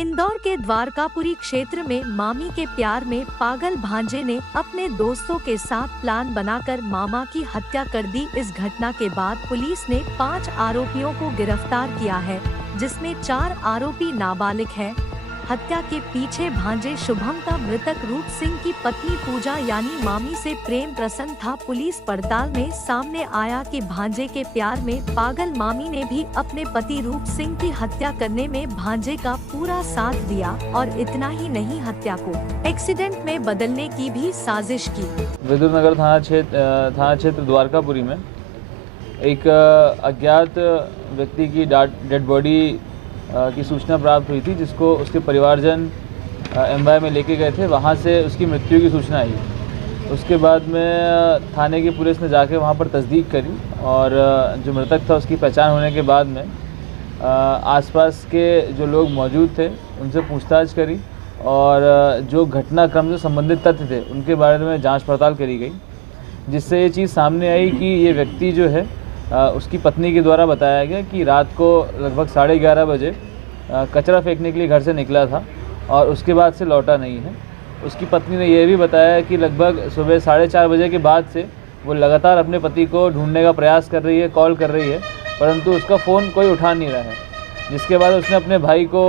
इंदौर के द्वारकापुरी क्षेत्र में मामी के प्यार में पागल भांजे ने अपने दोस्तों के साथ प्लान बनाकर मामा की हत्या कर दी। इस घटना के बाद पुलिस ने 5 आरोपियों को गिरफ्तार किया है, जिसमें 4 आरोपी नाबालिग हैं। हत्या के पीछे भांजे शुभम का मृतक रूप सिंह की पत्नी पूजा यानी मामी से प्रेम प्रसन्न था। पुलिस पड़ताल में सामने आया कि भांजे के प्यार में पागल मामी ने भी अपने पति रूप सिंह की हत्या करने में भांजे का पूरा साथ दिया और इतना ही नहीं, हत्या को एक्सीडेंट में बदलने की भी साजिश की। विद्युत नगर थाना क्षेत्र द्वारकापुरी में एक अज्ञात व्यक्ति की डेड बॉडी की सूचना प्राप्त हुई थी, जिसको उसके परिवारजन एमवाई में लेके गए थे। वहाँ से उसकी मृत्यु की सूचना आई। उसके बाद में थाने की पुलिस ने जाके वहाँ पर तस्दीक करी और जो मृतक था उसकी पहचान होने के बाद में आसपास के जो लोग मौजूद थे उनसे पूछताछ करी और जो घटनाक्रम से संबंधित तथ्य थे उनके बारे में जाँच पड़ताल करी गई, जिससे ये चीज़ सामने आई कि ये व्यक्ति जो है उसकी पत्नी के द्वारा बताया गया कि रात को लगभग 11:30 बजे कचरा फेंकने के लिए घर से निकला था और उसके बाद से लौटा नहीं है। उसकी पत्नी ने यह भी बताया कि लगभग सुबह 4:30 बजे के बाद से वो लगातार अपने पति को ढूंढने का प्रयास कर रही है, कॉल कर रही है, परंतु उसका फ़ोन कोई उठा नहीं रहा है। जिसके बाद उसने अपने भाई को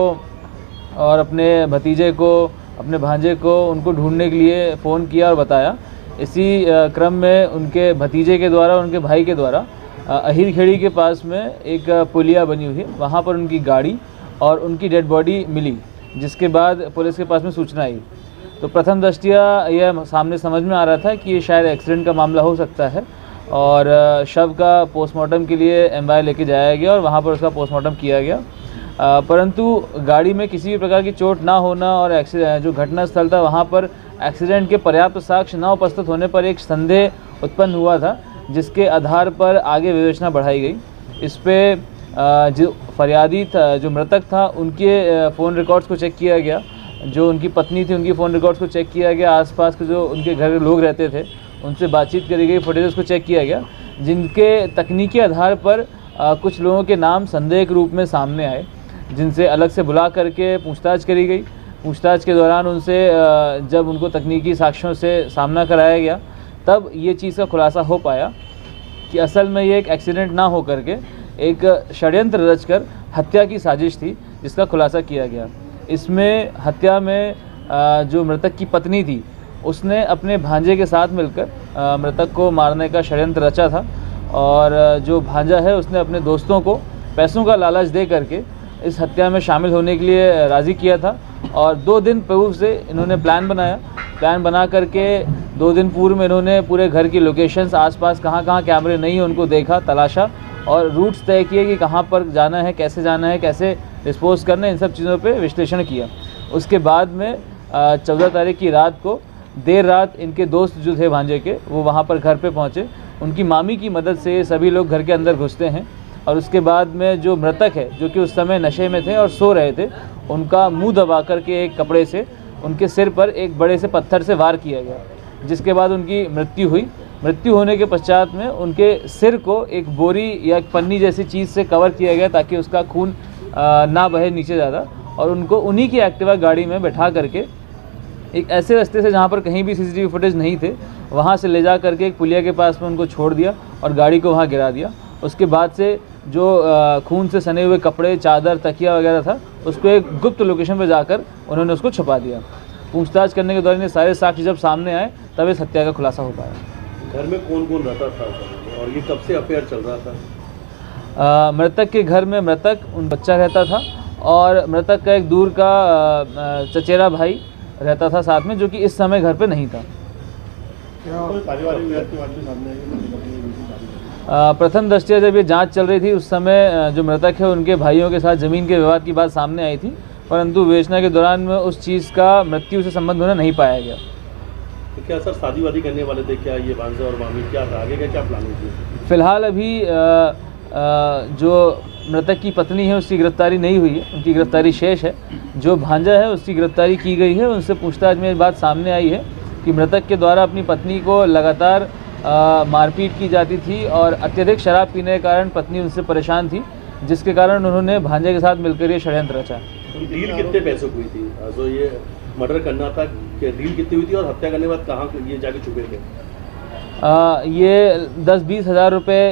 और अपने भतीजे को, अपने भांजे को उनको ढूंढने के लिए फ़ोन किया और बताया। इसी क्रम में उनके भतीजे के द्वारा, उनके भाई के द्वारा अहिर खेड़ी के पास में एक पुलिया बनी हुई है, वहाँ पर उनकी गाड़ी और उनकी डेड बॉडी मिली, जिसके बाद पुलिस के पास में सूचना आई। तो प्रथम दृष्टया यह सामने समझ में आ रहा था कि ये शायद एक्सीडेंट का मामला हो सकता है और शव का पोस्टमार्टम के लिए एमवाई लेके जाया गया और वहाँ पर उसका पोस्टमार्टम किया गया। परंतु गाड़ी में किसी भी प्रकार की चोट ना होना और जो घटना स्थल था वहाँ पर एक्सीडेंट के पर्याप्त साक्ष्य न उपस्थित होने पर एक संदेह उत्पन्न हुआ था, जिसके आधार पर आगे विवेचना बढ़ाई गई। इस पे जो फरियादी था, जो मृतक था, उनके फ़ोन रिकॉर्ड्स को चेक किया गया। जो उनकी पत्नी थी उनकी फ़ोन रिकॉर्ड्स को चेक किया गया। आसपास के जो उनके घर के लोग रहते थे उनसे बातचीत करी गई, फुटेजेस को चेक किया गया, जिनके तकनीकी आधार पर कुछ लोगों के नाम संदेह के रूप में सामने आए, जिनसे अलग से बुला करके पूछताछ करी गई। पूछताछ के दौरान उनसे जब उनको तकनीकी साक्ष्यों से सामना कराया गया तब ये चीज़ का खुलासा हो पाया कि असल में ये एक एक्सीडेंट ना हो करके एक षड्यंत्र रचकर हत्या की साजिश थी, जिसका खुलासा किया गया। इसमें हत्या में जो मृतक की पत्नी थी उसने अपने भांजे के साथ मिलकर मृतक को मारने का षड्यंत्र रचा था और जो भांजा है उसने अपने दोस्तों को पैसों का लालच दे करके इस हत्या में शामिल होने के लिए राज़ी किया था और 2 दिन पूर्व से इन्होंने प्लान बना करके 2 दिन पूर्व में इन्होंने पूरे घर की लोकेशंस, आसपास कहाँ कहाँ कैमरे नहीं है उनको देखा, तलाशा और रूट्स तय किए कि कहाँ पर जाना है, कैसे डिस्पोज करना है, इन सब चीज़ों पे विश्लेषण किया। उसके बाद में 14 तारीख की रात को देर रात इनके दोस्त जो थे भांजे के, वो वहाँ पर घर पे पहुँचे। उनकी मामी की मदद से सभी लोग घर के अंदर घुसते हैं और उसके बाद में जो मृतक है, जो कि उस समय नशे में थे और सो रहे थे, उनका मुंह दबा करके एक कपड़े से उनके सिर पर एक बड़े से पत्थर से वार किया गया, जिसके बाद उनकी मृत्यु हुई। मृत्यु होने के पश्चात में उनके सिर को एक बोरी या एक पन्नी जैसी चीज़ से कवर किया गया ताकि उसका खून ना बहे नीचे ज़्यादा, और उनको उन्हीं की एक्टिवा गाड़ी में बैठा करके एक ऐसे रास्ते से जहाँ पर कहीं भी सीसीटीवी फुटेज नहीं थे, वहाँ से ले जा करके एक पुलिया के पास में उनको छोड़ दिया और गाड़ी को वहाँ गिरा दिया। उसके बाद से जो खून से सने हुए कपड़े, चादर, तकिया वगैरह था, उसको एक गुप्त लोकेशन पर जाकर उन्होंने उसको छुपा दिया। पूछताछ करने के दौरान ये सारे साक्ष्य जब सामने आए तब इस हत्या का खुलासा हो पाया। घर में कौन कौन रहता था और ये कब से अफेयर चल रहा था? मृतक के घर में उन बच्चा रहता था और मृतक का एक दूर का चचेरा भाई रहता था साथ में, जो कि इस समय घर पे नहीं था। प्रथम दृष्टया जब ये जांच चल रही थी उस समय जो मृतक है उनके भाइयों के साथ ज़मीन के विवाद की बात सामने आई थी, परंतु विवेचना के दौरान में उस चीज़ का मृत्यु से संबंध होना नहीं पाया गया। तो क्या सर शादी वादी करने वाले थे क्या ये भांजा और मामी? क्या आगे का क्या प्लानिंग थी? फिलहाल अभी जो मृतक की पत्नी है उसकी गिरफ्तारी नहीं हुई है, उनकी गिरफ्तारी शेष है। जो भांजा है उसकी गिरफ्तारी की गई है। उनसे पूछताछ में बात सामने आई है कि मृतक के द्वारा अपनी पत्नी को लगातार मारपीट की जाती थी और अत्यधिक शराब पीने के कारण पत्नी उनसे परेशान थी, जिसके कारण उन्होंने भांजे के साथ मिलकर ये षड्यंत्र रचा। डील कितने पैसों की हुई थी? जो ये मर्डर करना था, कि डील कितनी हुई थी और हत्या करने के बाद कहाँ ये जाके छुपे थे? ये 10-20 हज़ार रुपये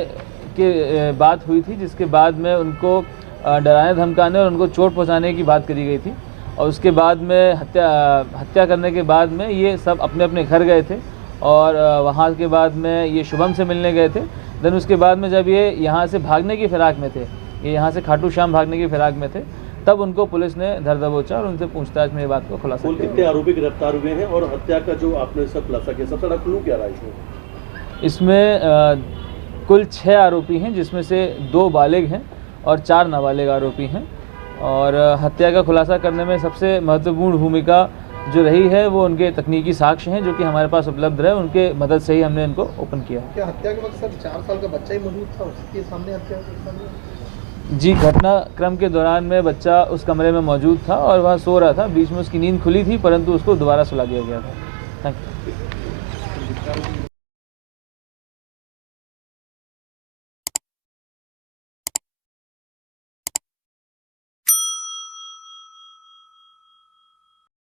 की बात हुई थी, जिसके बाद में उनको डराने धमकाने और उनको चोट पहुंचाने की बात करी गई थी। और उसके बाद में हत्या करने के बाद में ये सब अपने अपने घर गए थे और वहाँ के बाद में ये शुभम से मिलने गए थे। देन उसके बाद में जब ये यहाँ से भागने की फिराक में थे, ये यहाँ से खाटू श्याम भागने की फिराक में थे, तब उनको पुलिस ने धर दबोचा और उनसे पूछताछ में ये बात को खुलासा कुल किया। कितने आरोपी गिरफ्तार हुए हैं और हत्या का जो आपने सब खुलासा किया, सबसे बड़ा क्लू क्या रहा इसमें? इसमें कुल 6 आरोपी हैं, जिसमें से 2 बालिग हैं और 4 नाबालिग आरोपी हैं। और हत्या का खुलासा करने में सबसे महत्वपूर्ण भूमिका जो रही है वो उनके तकनीकी साक्ष्य हैं, जो कि हमारे पास उपलब्ध रहे, उनके मदद से ही हमने इनको ओपन किया है। क्या हत्या के वक्त सर 4 साल का बच्चा ही मौजूद था, उसके सामने हत्या हुई? जी, घटनाक्रम के दौरान में बच्चा उस कमरे में मौजूद था और वह सो रहा था। बीच में उसकी नींद खुली थी, परंतु उसको दोबारा सुला दिया गया था। Thank you.